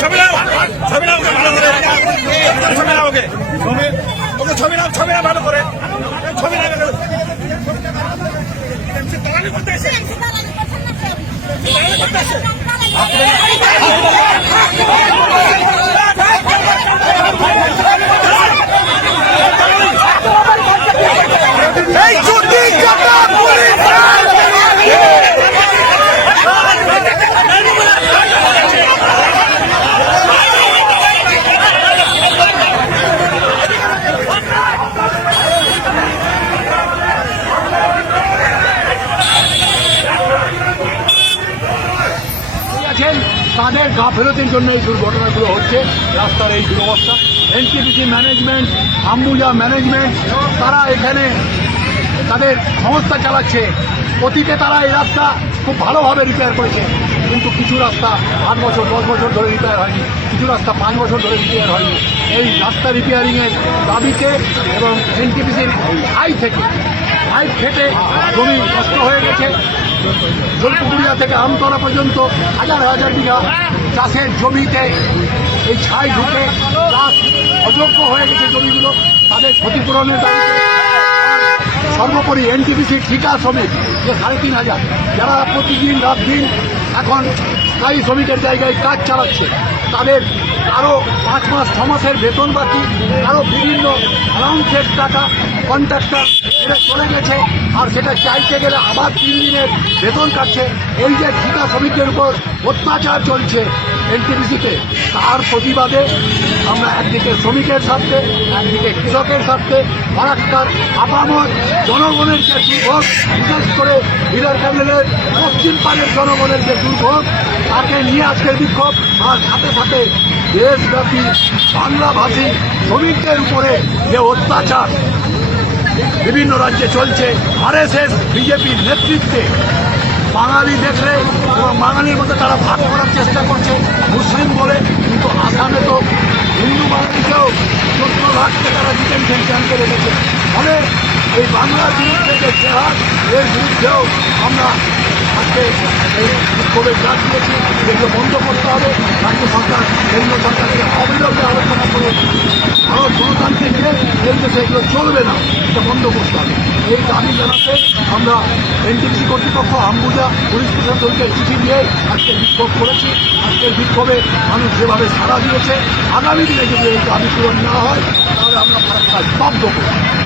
છબીલા છબીલા তাদের গাফেরতির জন্য এই দুর্ঘটনাগুলো হচ্ছে। রাস্তার এই দুরবস্থা এনটিপিসি ম্যানেজমেন্ট আম্বুজা ম্যানেজমেন্ট তারা এখানে তাদের সংস্থা চালাচ্ছে। অতীতে তারা এই রাস্তা খুব ভালোভাবে রিপেয়ার করেছে, কিন্তু কিছু রাস্তা আট বছর, দশ বছর ধরে রিপেয়ার হয়নি, কিছু রাস্তা পাঁচ বছর ধরে রিপেয়ার হয়নি। এই রাস্তা রিপেয়ারিংয়ের দাবিতে এবং এনটিপিসির হাই থেকে আই খেটে জমি নষ্ট হয়ে গেছে। জলপুকুরিয়া থেকে আমতলা পর্যন্ত হাজার হাজার বিঘা চাষের জমিতে এই ছাই ঢুকে চাষ অযোগ্য হয়ে গেছে জমিগুলো। তাদের ক্ষতিপূরণের সর্বোপরি এনটিপিসি ঠিকা শ্রমিক যে সাড়ে তিন হাজার, যারা প্রতিদিন রাত দিন এখন স্থায়ী শ্রমিকের জায়গায় কাজ চালাচ্ছে তাদের আরও পাঁচ মাস, ছ মাসের বেতন বাকি আরও বিভিন্ন অ্যালাউন্সের টাকা কন্ট্রাক্টর এটা চলে গেছে। আর সেটা চাইতে গেলে আবার তিন দিনের বেতন কাটছে। এই যে ঠিকা শ্রমিকের উপর অত্যাচার চলছে এনটিপিসিতে, তার প্রতিবাদে আমরা একদিকে শ্রমিকের স্বার্থে, একদিকে কৃষকের স্বার্থে ফারাক্কার আপামর, জনগণের যে দুর্ভোগ, বিশেষ করে হিলার প্যানেলের পশ্চিম পাড়ের জনগণের যে দুর্ভোগ তাকে নিয়ে আজকের বিক্ষোভ। আর সাথে সাথে দেশব্যাপী বাংলাভাষী শ্রমিকদের উপরে যে অত্যাচার, বিভিন্ন রাজ্যে চলছে, আরএসএস বিজেপির নেতৃত্বে। বাঙালি দেখলে বাঙালির মধ্যে তারা ভাগ করার চেষ্টা করছে, মুসলিম বলে, কিন্তু আসামে তো হিন্দু বাঙালিকেও চোদ্দ লাখকে তারা জিতেন ডিটেনশন ক্যাম্পে রেখেছে ফলে এই বাংলার বিরুদ্ধে যে জেহাদ এর বিরুদ্ধেও আমরা আজকে এই বিক্ষোভের ডাক দিয়েছি। এগুলো বন্ধ করতে হবে। রাজ্য সরকার কেন্দ্র সরকারকে অবিলম্বে আলোচনা করে ভারত গণতান্ত্রিক দেশ এই দেশে এগুলো চলবে না, এটা বন্ধ করতে হবে। এই দাবি জানাতে আমরা এনটিসি কর্তৃপক্ষ, আম্বুজা পুলিশ প্রশাসনকে চিঠি দিয়ে আজকে বিক্ষোভ করেছি। আজকের বিক্ষোভে মানুষ যেভাবে সাড়া দিয়েছে, আগামী দিনে যদি এই দাবি পূরণ না হয়, তাহলে আমরা ভারত কাজ বাধ্য করব।